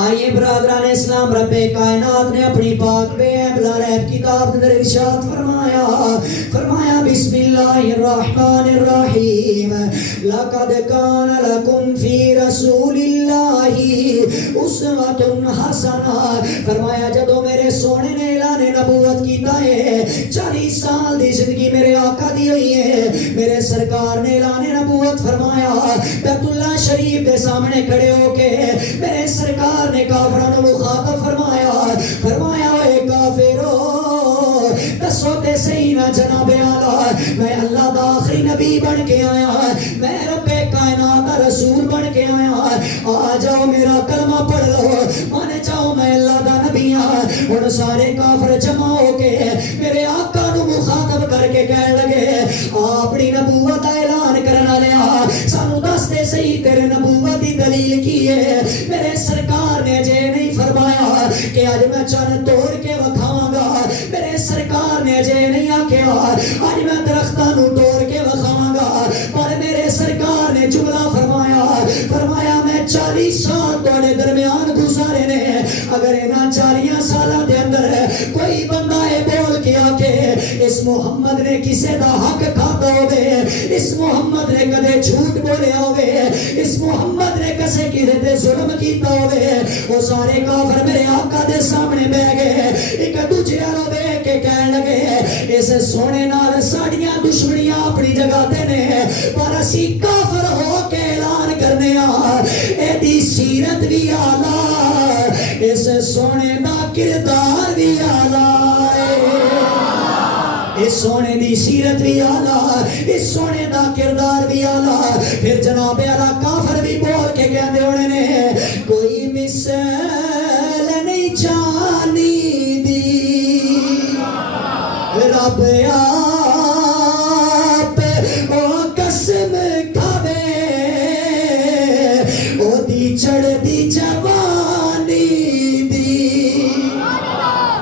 آئیے برادران اسلام، رب کائنات نے اپنی پاک بے عیب لاریب کتاب در ارشاد فرمایا بسم اللہ الرحمن الرحیم لقد کان لکم فی رسول اللہ اسوۃ حسنہ۔ فرمایا جدو میرے سونے نے اعلان نبوت کیتا ہے، 40 سال دی زندگی میرے آقا دی ہوئی ہے، میرے سرکار نے اعلان نبوت فرمایا، بیت اللہ شریف کے سامنے کھڑے ہو کے میرے سرکار نے کافروں مخاطب فرمایا اے کافرو دسو تے صحیح نہ جناب اعلیٰ، میں اللہ دا آخری نبی بن کے آیا، میں رب کائنات دا رسول بن کے آیا، آ جاؤ میرا کلمہ پڑھ لو، مان جاؤ میں اللہ دا نبی ہاں۔ ان سارے کافر جمع ہو کے میرے آقا نو مخاطب کر کے کہنے لگے، اپنی نبوت دا اعلان کرنا لیا، سانو دس دے صحیح تیرے نبوت دی دلیل کی ہے۔ میرے سرکار نے جے نہیں فرمایا کہ آج میں چن توڑ کے وکھاواں گا، میرے سرکار نے جے نہیں آکھیا آج میں درختاں نو توڑ کے وکھاواں گا، پر میرے سرکار نے جملہ فرمایا میں 40 سال تواڈے درمیان گزارے نے، اگر انہاں 40 سالاں دے اندر کوئی بندہ اے بول کے آکے اس محمد نے کسے دا حق کھاتا ہوئے، اس محمد نے کدے جھوٹ بولیا ہوئے، اس محمد نے کسے کسے تے ظلم کیتا ہوئے، وہ سارے کافر میرے آقا دے سامنے بہ گئے، ایک دوجے والو ویکھ کے کہن لگے اس سونے نال ساڈیاں دشمنیاں اپنی جگہ تے نے، پر اسی کافر ہو کے اعلان کرنے اے دی سیرت بھی اعلیٰ، اس سونے دا کردار بھی اعلیٰ، اس سونے دی سیرت بھی اعلیٰ، اس سونے دا کردار بھی اعلیٰ۔ پھر جناب اعلیٰ کافر بھی بول کے کہندے ہونے نے کوئی مثال نہیں جانی دی رب آپ او قسم کھاوے او دی چڑھ دی جوانی دی۔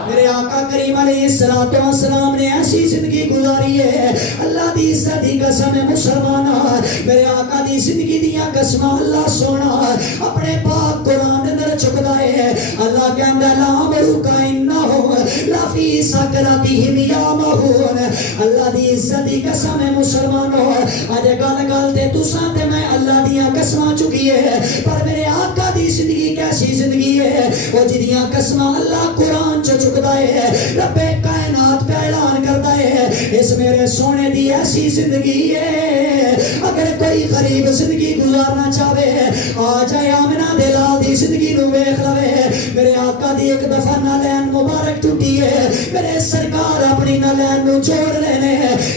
میرے آقا کریم علیہ السلام نے ایسی زندگی گزاری ہے، اللہ دی عزت دی قسم ہے مسلمانہ، میرے آقا دی زندگی دیا قسم اللہ سونا اپنے پاک قرآن اندر چکتا ہے۔ اللہ کہندہ لا مروکا انہو لفی سکراتہم یامہون، اللہ دی عزت دی قسم ہے مسلمانوں، آج گل تے تساں تے میں اللہ دیا قسمہ چکی ہے، پر میرے آقا دی زندگی کیسی زندگی ہے، وہ جدیاں قسمہ اللہ قرآن چو چکتا ہے، رب کائنات پہ اعلان کرتا ہے اس میرے سونے دی ایسی زندگی ہے۔ اگر کوئی غریب زندگی گزارنا چاہے آ جائے آمنہ دلال دی زندگی نو ویکھ لوے، میرے آقا دی ایک دفعہ نالین مبارک ٹوٹی ہے، میرے سرکار اپنی نالین نو جوڑ لینے،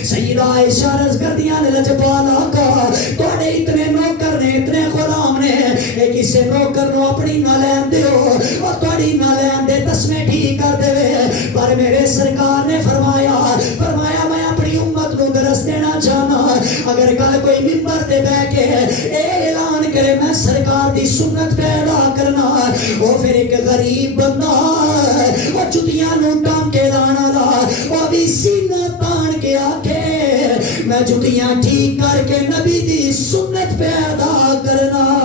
سیدہ عائشہ رض کردیاں نے لجپال آقا توڑے اتنے نوکر نے اتنے غلام نے، ایک اسے نوکر نو اپنی نالین دیو اور توڑی نالین دے تسمے ٹھیک کر دے، پر میرے سرکار نے فرمایا میں اپنی امت نو درس دینا چاہنا، اگر کل کوئی ممبر دے بہ کے اے اعلان کرے میں سرکار دی سنت پیدا کرنا، وہ پھر ایک غریب بندہ وہ جتیاں نو ٹانگ کے لانا دا، وہ بھی سینہ تان کے آکے میں جتیاں ٹھیک کر کے نبی دی سنت پیدا کرنا۔